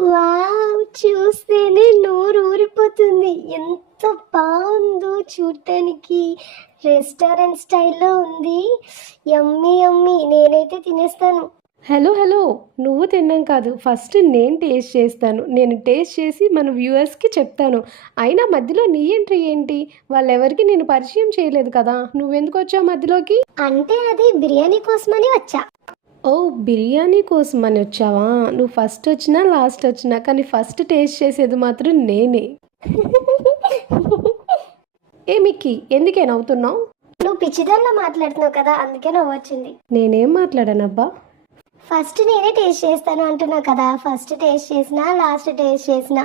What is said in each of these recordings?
Wow చూస్తేనే నోరు ఊరిపోతుంది. ఎంత బాగుందో చూడటానికి రెస్టారెంట్ స్టైల్లో ఉంది. యమ్మీ యమ్మీ నేనైతే తినేస్తాను. హలో హలో నువ్వు తిన్నాం కాదు. ఫస్ట్ నేను టేస్ట్ చేస్తాను. నేను టేస్ట్ చేసి మన వ్యూవర్స్కి చెప్తాను. అయినా మధ్యలో నీ ఎంట్రీ ఏంటి? వాళ్ళెవరికి నేను పరిచయం చేయలేదు కదా? నువ్వెందుకు వచ్చావు మధ్యలోకి? అంటే అది బిర్యానీ కోసమని వచ్చా. ఓ బిర్యానీ కోసం అని వచ్చావా? నువ్వు ఫస్ట్ వచ్చినా లాస్ట్ వచ్చినా కానీ ఫస్ట్ టేస్ట్ చేసేది మాత్రం నేనే. ఏ మిక్కీ ఎందుకే నవ్వుతున్నావు? నువ్వు పిచ్చిదాల్లో మాట్లాడుతున్నావు కదా అందుకే నవ్వు వచ్చింది నేనేం మాట్లాడానబ్బా? ఫస్ట్ నేనే టేస్ట్ చేస్తాను అంటున్నావు కదా ఫస్ట్ టేస్ట్ చేసిన లాస్ట్ టేస్ట్ చేసిన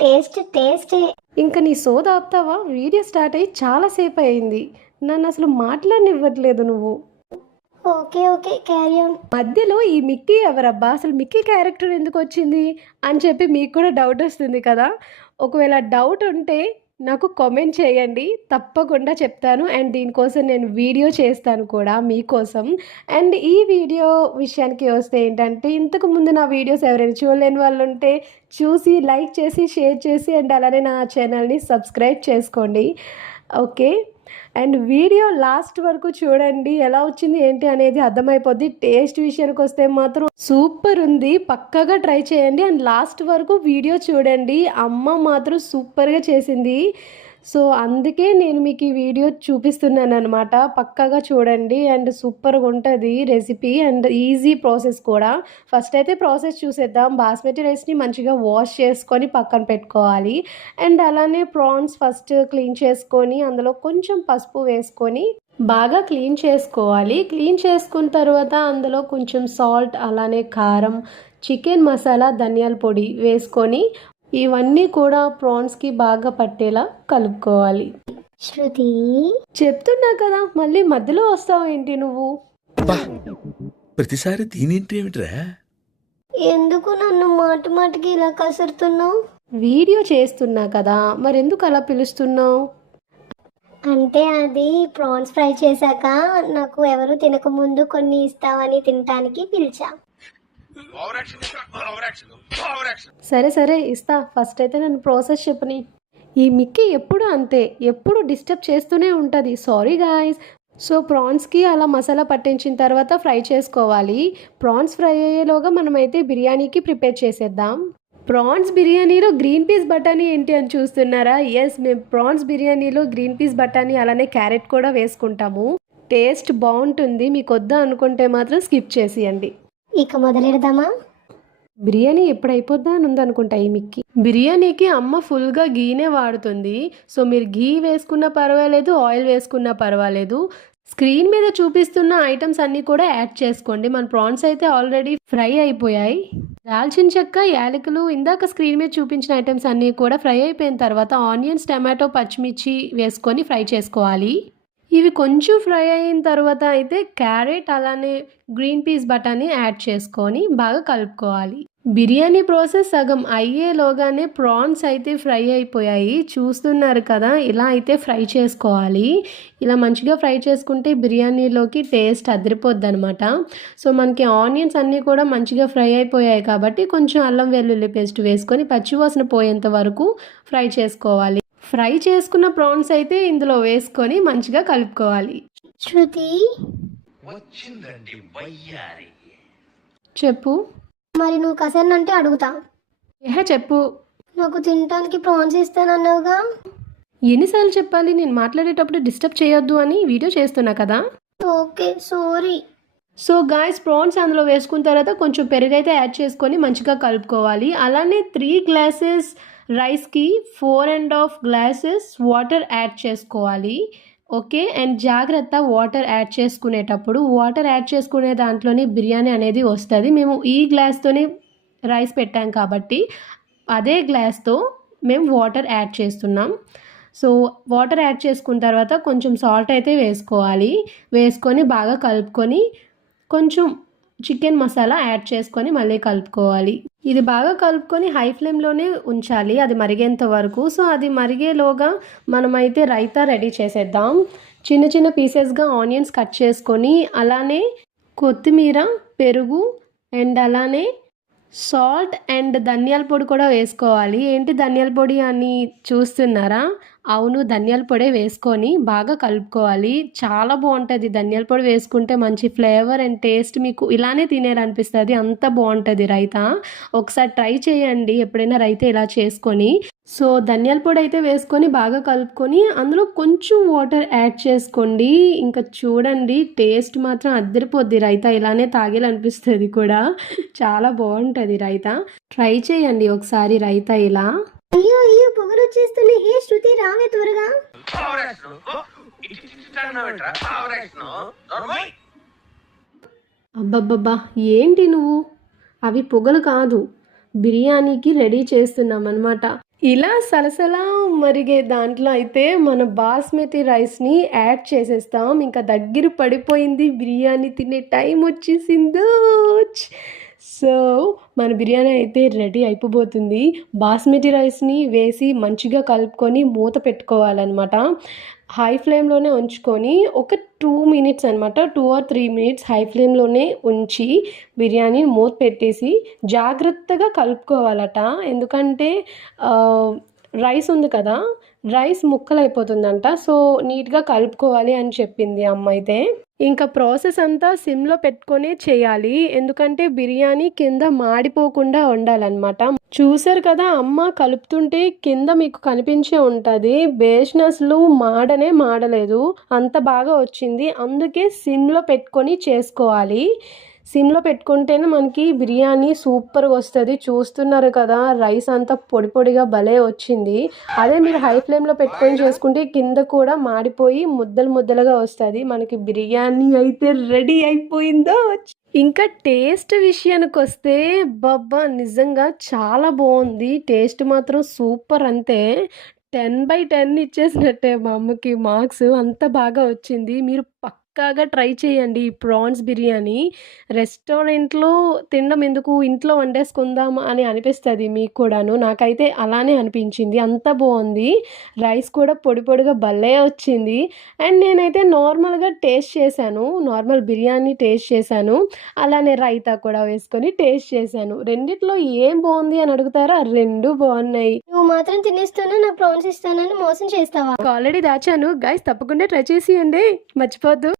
టేస్ట్ టేస్ట్ ఇంకా నీ సోద ఆపుతావా? వీడియో స్టార్ట్ అయ్యి చాలాసేపు అయింది. నన్ను అసలు మాట్లాడనివ్వట్లేదు నువ్వు. ఓకే ఓకే క్యారీ ఆన్ మధ్యలో ఈ మిక్కీ ఎవరబ్బా? అసలు మిక్కీ క్యారెక్టర్ ఎందుకు వచ్చింది? అని చెప్పి మీకు కూడా డౌట్ వస్తుంది కదా? ఒకవేళ డౌట్ ఉంటే నాకు కామెంట్ చేయండి. తప్పకుండా చెప్తాను. అండ్ దీనికోసం నేను వీడియో చేస్తాను కూడా మీకోసం. అండ్ ఈ వీడియో విషయానికి వస్తే ఏంటంటే ఇంతకు ముందు నా వీడియోస్ ఎవరైనా చూడలేని వాళ్ళు ఉంటే చూసి లైక్ చేసి షేర్ చేసి అండ్ అలానే నా ఛానల్ని సబ్స్క్రైబ్ చేసుకోండి. ఓకే అండ్ వీడియో లాస్ట్ వరకు చూడండి ఎలా వచ్చింది ఏంటి అనేది అర్థమైపోద్ది. టేస్ట్ విషయానికి వస్తే మాత్రం సూపర్ ఉంది. పక్కగా ట్రై చేయండి. అండ్ లాస్ట్ వరకు వీడియో చూడండి. అమ్మ మాత్రం సూపర్గా చేసింది. సో అందుకే నేను మీకు ఈ వీడియో చూపిస్తున్నాను అనమాట పక్కగా చూడండి. అండ్ సూపర్గా ఉంటుంది రెసిపీ అండ్ ఈజీ ప్రాసెస్ కూడా. ఫస్ట్ అయితే ప్రాసెస్ చూసేద్దాం. బాస్మతి రైస్ని మంచిగా వాష్ చేసుకొని పక్కన పెట్టుకోవాలి. అండ్ అలానే ప్రాన్స్ ఫస్ట్ క్లీన్ చేసుకొని అందులో కొంచెం పసుపు వేసుకొని బాగా క్లీన్ చేసుకోవాలి. క్లీన్ చేసుకున్న తర్వాత అందులో కొంచెం సాల్ట్ అలానే కారం చికెన్ మసాలా ధనియాల పొడి వేసుకొని ఇవన్నీ కూడా ప్రాన్స్కి బాగా పట్టేలా కలుపుకోవాలి. శృతి? చెప్తున్నా కదా మళ్ళీ మధ్యలో వస్తావు ఏంటి నువ్వు? ప్రతిసారి దీనింటి ఏమిట్రా? ఎందుకు నన్ను మాట మాటకి ఇలా కసురుతున్నావు? వీడియో చేస్తున్నా కదా మరెందుకు అలా పిలుస్తున్నావు? అంటే అది ప్రాన్స్ ఫ్రై చేశాక నాకు ఎవరు తినకముందు కొన్ని ఇస్తావని తినటానికి పిలిచా. సరే సరే ఇస్తా. ఫస్ట్ అయితే నన్ను ప్రాసెస్ చెప్పని. ఈ మిక్కీ ఎప్పుడు అంతే. ఎప్పుడు డిస్టర్బ్ చేస్తూనే ఉంటుంది. సారీ గాయస్ సో ప్రాన్స్కి అలా మసాలా పట్టించిన తర్వాత ఫ్రై చేసుకోవాలి. ప్రాన్స్ ఫ్రై అయ్యేలోగా మనమైతే బిర్యానీకి ప్రిపేర్ చేసేద్దాం. ప్రాన్స్ బిర్యానీలో గ్రీన్ పీస్ బఠానీ ఏంటి అని చూస్తున్నారా? ఎస్ మేము ప్రాన్స్ బిర్యానీలో గ్రీన్ పీస్ బఠానీ అలానే క్యారెట్ కూడా వేసుకుంటాము. టేస్ట్ బాగుంటుంది. మీకు వద్దా అనుకుంటే మాత్రం స్కిప్ చేసేయండి. ఇక మొదలెడదామా? బిర్యానీ ఎప్పుడు అయిపోద్దా అని ఉందనుకుంటా ఈ మిక్కి. బిర్యానీకి అమ్మ ఫుల్గా గీనే వాడుతుంది. సో మీరు గీ వేసుకున్నా పర్వాలేదు ఆయిల్ వేసుకున్నా పర్వాలేదు. స్క్రీన్ మీద చూపిస్తున్న ఐటమ్స్ అన్నీ కూడా యాడ్ చేసుకోండి. మన ప్రాన్స్ అయితే ఆల్రెడీ ఫ్రై అయిపోయాయి. దాల్చిన చెక్క యాలకులు ఇందాక స్క్రీన్ మీద చూపించిన ఐటమ్స్ అన్నీ కూడా ఫ్రై అయిపోయిన తర్వాత ఆనియన్స్ టమాటో పచ్చిమిర్చి వేసుకొని ఫ్రై చేసుకోవాలి. ఇవి కొంచెం ఫ్రై అయిన తర్వాత అయితే క్యారెట్ అలానే గ్రీన్ పీస్ బటానీ యాడ్ చేసుకొని బాగా కలుపుకోవాలి. బిర్యానీ ప్రాసెస్ సగం అయ్యేలోగానే ప్రాన్స్ అయితే ఫ్రై అయిపోయాయి. చూస్తున్నారు కదా ఇలా అయితే ఫ్రై చేసుకోవాలి. ఇలా మంచిగా ఫ్రై చేసుకుంటే బిర్యానీలోకి టేస్ట్ అదిరిపోద్ది అనమాట సో మనకి ఆనియన్స్ అన్నీ కూడా మంచిగా ఫ్రై అయిపోయాయి కాబట్టి కొంచెం అల్లం వెల్లుల్లి పేస్ట్ వేసుకొని పచ్చివాసన పోయేంత వరకు ఫ్రై చేసుకోవాలి. ఫ్రై చేసుకున్న ప్రాన్స్ అయితే ఇందులో వేసుకొని మంచిగా కలుపుకోవాలి. శృతి. చెప్పు. మరి నువ్వు కసన్ అంటే అడుగుతా. ఏహ చెప్పు. నాకు తినటానికి ప్రాన్స్ ఇస్తానన్నావుగా. ఎన్నిసార్లు చెప్పాలి? నేను మాట్లాడేటప్పుడు డిస్టర్బ్ చేయొద్దు అని వీడియో చేస్తున్నా కదా. Okay sorry. So guys prawns అందులో వేసుకున్న తర్వాత కొంచెం పెరుగు అయితే యాడ్ చేసుకొని మంచిగా కలుపుకోవాలి. అలానే త్రీ గ్లాసెస్ రైస్కి four and half glasses water add చేసుకోవాలి. ఓకే? అండ్ జాగ్రత్త వాటర్ యాడ్ చేసుకునేటప్పుడు. వాటర్ యాడ్ చేసుకునే దాంట్లోనే బిర్యానీ అనేది వస్తుంది. మేము ఈ గ్లాస్తోనే రైస్ పెట్టాం కాబట్టి అదే గ్లాస్తో మేము వాటర్ యాడ్ చేస్తున్నాం. సో వాటర్ యాడ్ చేసుకున్న తర్వాత కొంచెం సాల్ట్ అయితే వేసుకోవాలి. వేసుకొని బాగా కలుపుకొని కొంచెం చికెన్ మసాలా యాడ్ చేసుకొని మళ్ళీ కలుపుకోవాలి. ఇది బాగా కలుపుకొని హై ఫ్లేమ్లోనే ఉంచాలి. అది మరిగేంత వరకు. సో అది మరిగేలోగా మనమైతే రైతా రెడీ చేసేద్దాం. చిన్న చిన్న పీసెస్గా ఆనియన్స్ కట్ చేసుకొని అలానే కొత్తిమీర పెరుగు అండ్ అలానే సాల్ట్ అండ్ ధనియాల పొడి కూడా వేసుకోవాలి. ఏంటి ధనియాల పొడి అని చూస్తున్నారా? అవును ధనియాల పొడి వేసుకొని బాగా కలుపుకోవాలి. చాలా బాగుంటుంది. ధనియాల పొడి వేసుకుంటే మంచి ఫ్లేవర్ అండ్ టేస్ట్ మీకు ఇలానే తినేయాలనిపిస్తుంది. అంత బాగుంటుంది రైతా. ఒకసారి ట్రై చేయండి. ఎప్పుడైనా రైతే ఇలా చేసుకొని. సో ధనియాల పొడి అయితే వేసుకొని బాగా కలుపుకొని అందులో కొంచెం వాటర్ యాడ్ చేసుకోండి. ఇంకా చూడండి టేస్ట్ మాత్రం అద్దరిపోద్ది రైతా. ఇలానే తాగేలనిపిస్తుంది కూడా. చాలా బాగుంటుంది రైతా. ట్రై చేయండి ఒకసారి రైతా ఇలా. అయ్యో పొగలు వచ్చేస్తుంది హే శృతి రావే త్వరగా. అబ్బబ్బబ్బా ఏంటి నువ్వు? అవి పొగలు కాదు. బిర్యానీకి రెడీ చేస్తున్నాం అనమాట ఇలా సలసలా మరిగే దాంట్లో అయితే మన బాస్మతి రైస్ని యాడ్ చేసేస్తాం. ఇంకా దగ్గర పడిపోయింది బిర్యానీ తినే టైం వచ్చేసిందో. సో మన బిర్యానీ అయితే రెడీ అయిపోబోతుంది. బాస్మతి రైస్ని వేసి మంచిగా కలుపుకొని మూత పెట్టుకోవాలన్నమాట. హై ఫ్లేమ్లోనే ఉంచుకొని ఒక టూ మినిట్స్ అనమాట two or three minutes high ఫ్లేమ్లోనే ఉంచి బిర్యానీ మూత పెట్టేసి జాగ్రత్తగా కలుపుకోవాలట. ఎందుకంటే రైస్ ఉంది కదా రైస్ ముక్కలు అయిపోతుందంట సో నీట్గా కలుపుకోవాలి అని చెప్పింది అమ్మ అయితే. ఇంకా ప్రాసెస్ అంతా సిమ్లో పెట్టుకొనే చేయాలి. ఎందుకంటే బిర్యానీ కింద మాడిపోకుండా ఉండాలన్నమాట. చూసారు కదా అమ్మ కలుపుతుంటే కింద మీకు కనిపించే ఉంటుంది. బేషన్ మాడనే మాడలేదు. అంత బాగా వచ్చింది. అందుకే సిమ్లో పెట్టుకొని చేసుకోవాలి. సిమ్లో పెట్టుకుంటేనే మనకి బిర్యానీ సూపర్గా వస్తుంది. చూస్తున్నారు కదా రైస్ అంతా పొడి పొడిగా భలే వచ్చింది. అదే మీరు హై ఫ్లేమ్లో పెట్టుకొని చేసుకుంటే కింద కూడా మాడిపోయి ముద్దలు ముద్దలుగా వస్తుంది. మనకి బిర్యానీ అయితే రెడీ అయిపోయిందో. ఇంకా టేస్ట్ విషయానికి వస్తే బాబా నిజంగా చాలా బాగుంది. టేస్ట్ మాత్రం సూపర్ అంతే. టెన్ బై టెన్ ఇచ్చేసినట్టే మా అమ్మకి మార్క్స్. అంత బాగా వచ్చింది. మీరు పక్క పక్కాగా ట్రై చేయండి. ఈ ప్రాన్స్ బిర్యానీ రెస్టారెంట్లో తినడం ఎందుకు? ఇంట్లో వండేసుకుందాం అని అనిపిస్తుంది మీకు కూడాను. నాకైతే అలానే అనిపించింది. అంత బాగుంది. రైస్ కూడా పొడి పొడిగా భలే వచ్చింది. అండ్ నేనైతే నార్మల్గా టేస్ట్ చేశాను. నార్మల్ బిర్యానీ టేస్ట్ చేశాను. అలానే రైతా కూడా వేసుకొని టేస్ట్ చేశాను. రెండిట్లో ఏం బాగుంది అని అడుగుతారా? రెండు బాగున్నాయి. నువ్వు మాత్రం తినేస్తాను నా ప్రాన్స్ ఇస్తానని మోసం చేస్తావా? ఆల్రెడీ దాచాను. గైస్ తప్పకుండా ట్రై చేసియండి. మర్చిపోద్దు.